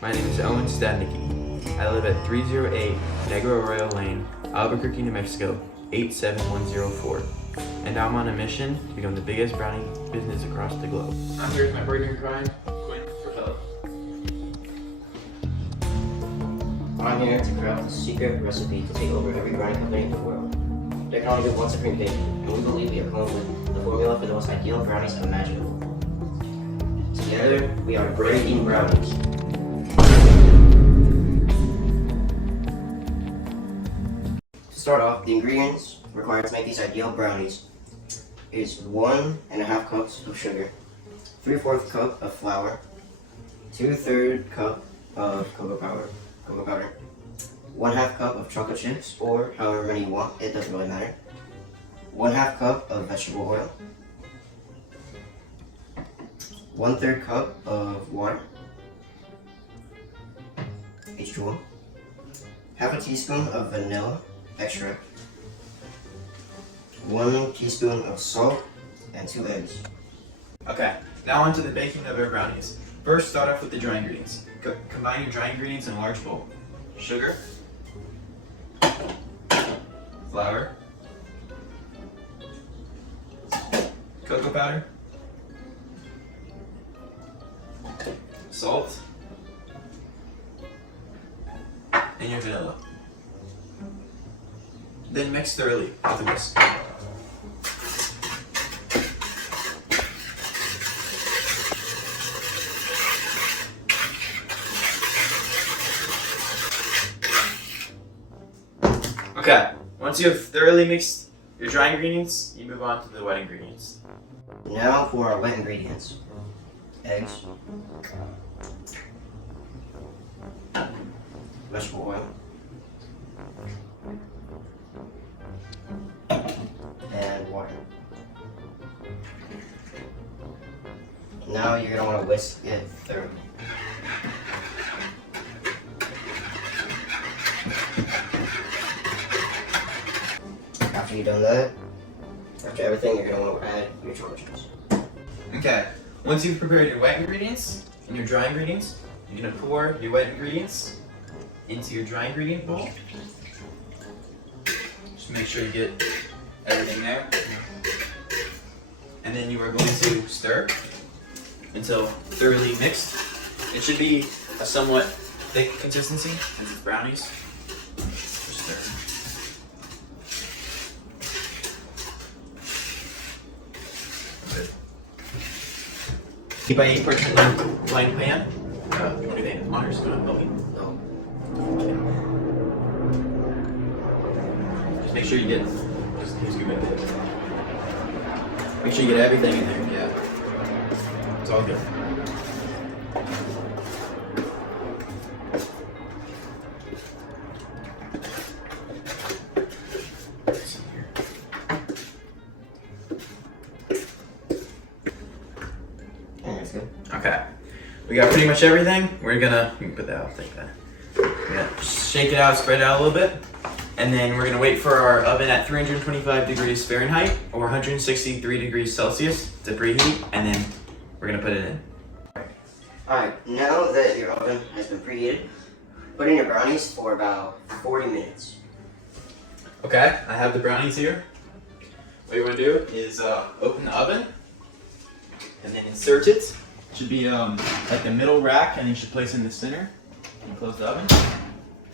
My name is Owen Stadnicki. I live at 308 Negro Royal Lane, Albuquerque, New Mexico, 87104. And I'm on a mission to become the biggest brownie business across the globe. I'm here with my partner in crime, Quinn Rapello. I'm here to craft a secret recipe to take over every brownie company in the world. There can only be one supreme baker, and we believe we have come up with the formula for the most ideal brownies imaginable. Together, we are breaking brownies. To start off, the ingredients required to make these ideal brownies is 1.5 cups of sugar, 3/4 cup of flour, 2/3 cup of cocoa powder, 1/2 cup of chocolate chips, or however many you want, it doesn't really matter, 1/2 cup of vegetable oil, 1/3 cup of water, H2O, half a teaspoon of vanilla extract, 1 teaspoon of salt, and 2 eggs. Okay, now on to the baking of our brownies. First, start off with the dry ingredients. Combine your dry ingredients in a large bowl. Sugar, flour, cocoa powder, salt, and your vanilla. Then mix thoroughly with a whisk. Okay, once you have thoroughly mixed your dry ingredients, you move on to the wet ingredients. Now for our wet ingredients. Eggs, vegetable oil, and water. Now you're going to want to whisk it thoroughly. After you've done that, after everything, you're going to want to add your chocolate chips. Okay, once you've prepared your wet ingredients and your dry ingredients, you're going to pour your wet ingredients into your dry ingredient bowl. Just make sure you get everything there. And then you are going to stir until thoroughly mixed. It should be a somewhat thick consistency since it's brownies. Just stir. Keep by 8% lined pan. What do you think? Honor's gonna help you? No. Okay. Just make sure you get. Just scoop it. Make sure you get everything in there. Yeah. It's all good. Okay, we got pretty much everything. You can put that out like that. We're gonna shake it out, spread it out a little bit, and then we're gonna wait for our oven at 325 degrees Fahrenheit or 163 degrees Celsius to preheat, and then we're gonna put it in. Alright, now that your oven has been preheated, put in your brownies for about 40 minutes. Okay, I have the brownies here. What you wanna do is open the oven, and then insert it. It should be like the middle rack, and you should place it in the center. And close the oven,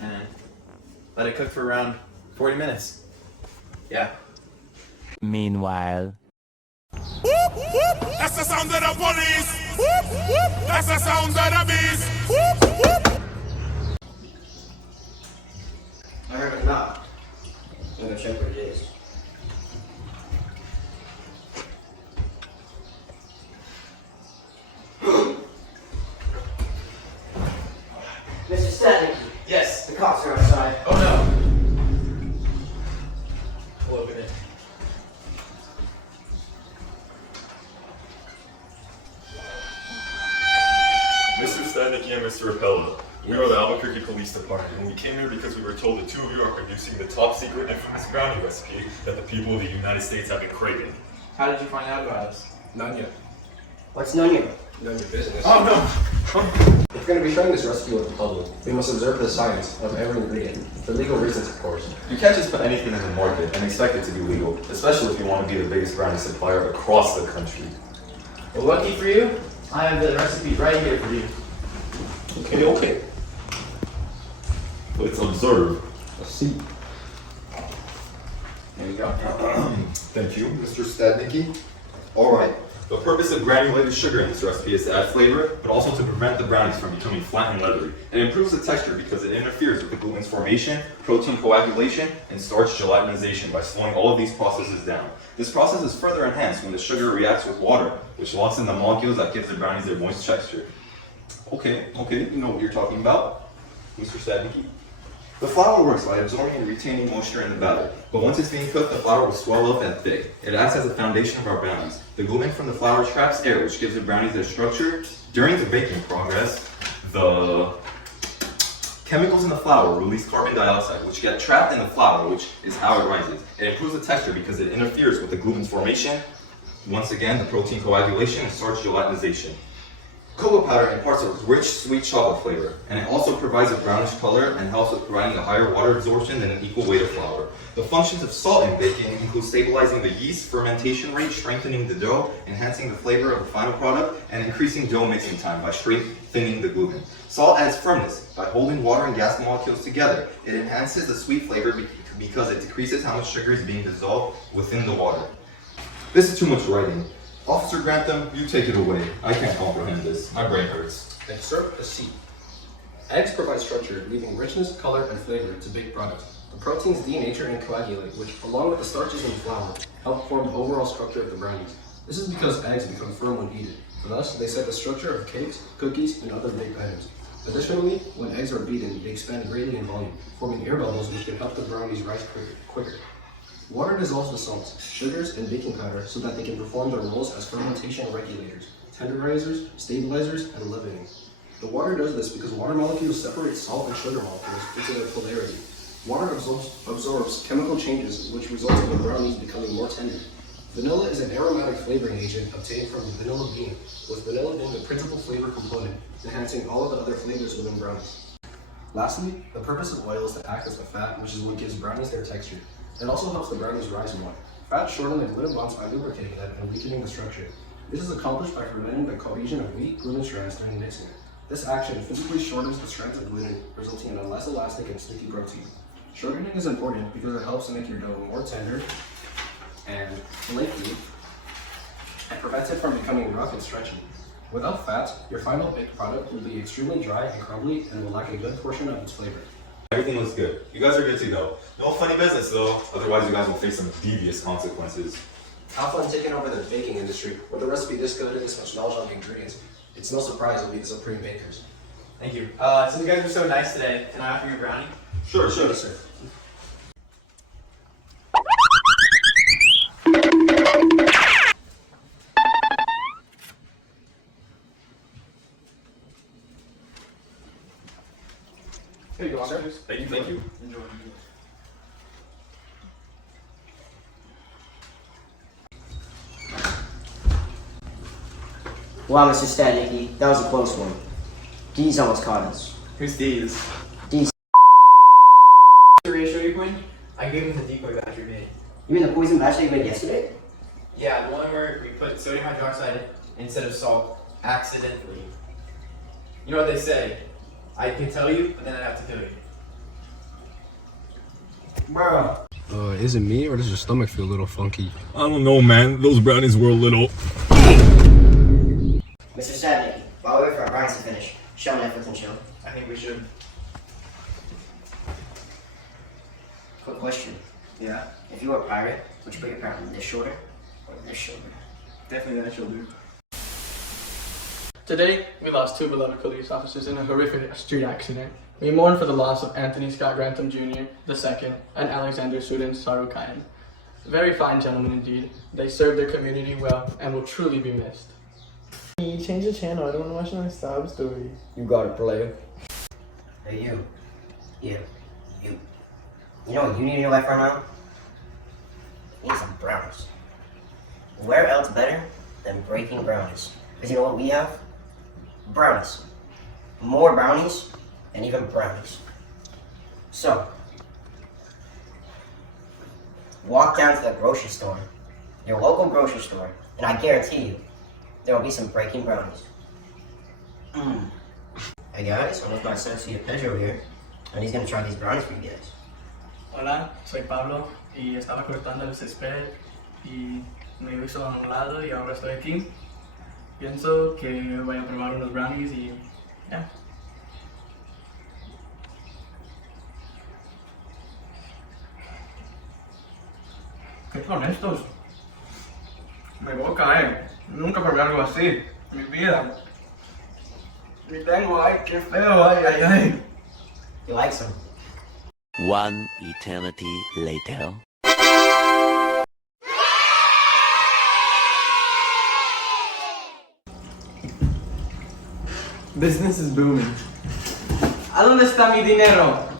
and let it cook for around 40 minutes. Yeah. Meanwhile. That's the sound of the police. That's the sound of the beast. I heard a knock. I'm gonna check what it is. Mr. Stadnicki, Yes. the cops are outside. Oh no. We'll open it. Mr. Stadnicki and Mr. Rapello, we are the Albuquerque Police Department, and we came here because we were told the two of you are producing the top secret infamous brownie recipe that the people of the United States have been craving. How did you find out about us? None yet. What's none yet? None your business. Oh no. If we're going to be sharing this recipe with the public, we must observe the science of every ingredient, for legal reasons, of course. You can't just put anything in the market and expect it to be legal, especially if you want to be the biggest brownie supplier across the country. Well, lucky for you, I have the recipe right here for you. Okay. Let's observe. Let's see. There you go. Thank you, Mr. Stadnicki. Alright, the purpose of granulated sugar in this recipe is to add flavor, but also to prevent the brownies from becoming flat and leathery. It improves the texture because it interferes with the gluten's formation, protein coagulation, and starch gelatinization by slowing all of these processes down. This process is further enhanced when the sugar reacts with water, which locks in the molecules that gives the brownies their moist texture. Okay, you know what you're talking about, Mr. Stadnicki. The flour works by absorbing and retaining moisture in the batter, but once it's being cooked, the flour will swell up and thick. It acts as the foundation of our brownies. The gluten from the flour traps air, which gives the brownies their structure. During the baking progress, the chemicals in the flour release carbon dioxide, which get trapped in the flour, which is how it rises. It improves the texture because it interferes with the gluten's formation. Once again, the protein coagulation and starch gelatinization. Cocoa powder imparts a rich, sweet chocolate flavor, and it also provides a brownish color and helps with providing a higher water absorption than an equal weight of flour. The functions of salt in baking include stabilizing the yeast fermentation rate, strengthening the dough, enhancing the flavor of the final product, and increasing dough mixing time by strengthening the gluten. Salt adds firmness by holding water and gas molecules together. It enhances the sweet flavor because it decreases how much sugar is being dissolved within the water. This is too much writing. Officer Grantham, you take it away. I can't comprehend this. My brain hurts. And serve a C. Eggs provide structure, leaving richness, color, and flavor to baked products. The proteins denature and coagulate, which, along with the starches in the flour, help form the overall structure of the brownies. This is because eggs become firm when heated. Thus, they set the structure of cakes, cookies, and other baked items. Additionally, when eggs are beaten, they expand greatly in volume, forming air bubbles which can help the brownies rise quicker. Water dissolves the salts, sugars, and baking powder so that they can perform their roles as fermentation regulators, tenderizers, stabilizers, and leavening. The water does this because water molecules separate salt and sugar molecules due to their polarity. Water absorbs chemical changes which result in the brownies becoming more tender. Vanilla is an aromatic flavoring agent obtained from the vanilla bean, with vanilla being the principal flavor component, enhancing all of the other flavors within brownies. Lastly, the purpose of oil is to act as a fat, which is what gives brownies their texture. It also helps the brownies rise more. Fat shorten the gluten bonds by lubricating them and weakening the structure. This is accomplished by preventing the cohesion of wheat gluten strands during mixing. This action physically shortens the strands of gluten, resulting in a less elastic and sticky protein. Shortening is important because it helps to make your dough more tender and flaky, and prevents it from becoming rough and stretchy. Without fat, your final baked product will be extremely dry and crumbly and will lack a good portion of its flavor. Everything looks good. You guys are good to go. No funny business though, otherwise you guys will face some devious consequences. Have fun taking over the baking industry. With a recipe this good and this much knowledge on the ingredients, it's no surprise you'll be the supreme bakers. Thank you. Since you guys are so nice today, can I offer you a brownie? Sure. Yes, sir. Here you go, sir. Thank you. Enjoy. Wow, Mr. Stadnicki, that was a close one. D's almost caught us. Who's D's? D's. The reassure you, Queen? I gave him the decoy batch we made. You mean the poison batch that you made yesterday? Yeah, the one where we put sodium hydroxide instead of salt accidentally. You know what they say? I can tell you, but then I'd have to kill you. Bro. Is it me or does your stomach feel a little funky? I don't know, man. Those brownies were a little. Mr. Stadnicki, while we wait for our brownies to finish, show Netflix and chill. I think we should. Quick question. Yeah, If you were a pirate, would you put your crown on this shoulder or this shoulder? definitely that should do. Today, we lost two beloved police officers in a horrific street accident. We mourn for the loss of Anthony Scott Grantham Jr. II and Alexander student Saru Kayan. Very fine gentlemen indeed. They served their community well and will truly be missed. Change the channel, I don't want to watch my sob story. You got it, player. Hey, you. You. You know what you need in your life right now? You need some brownies. Where else better than breaking brownies? Because you know what we have? Brownies. more brownies, and even brownies. So, walk down to the grocery store, your local grocery store, and I guarantee you, there will be some breaking brownies. Hey guys, I'm with my associate Pedro here, and he's gonna try these brownies for you guys. Hola, soy Pablo y estaba cortando el césped y me hizo a un lado y ahora estoy aquí. Pienso que voy a probar unos brownies y ya. ¿Qué son estos? Me voy a caer. Nunca probé algo así. Mi vida. Mi lengua, ay, qué feo, ay, ay, ay. You like some? One eternity later. Business is booming. ¿A dónde está mi dinero?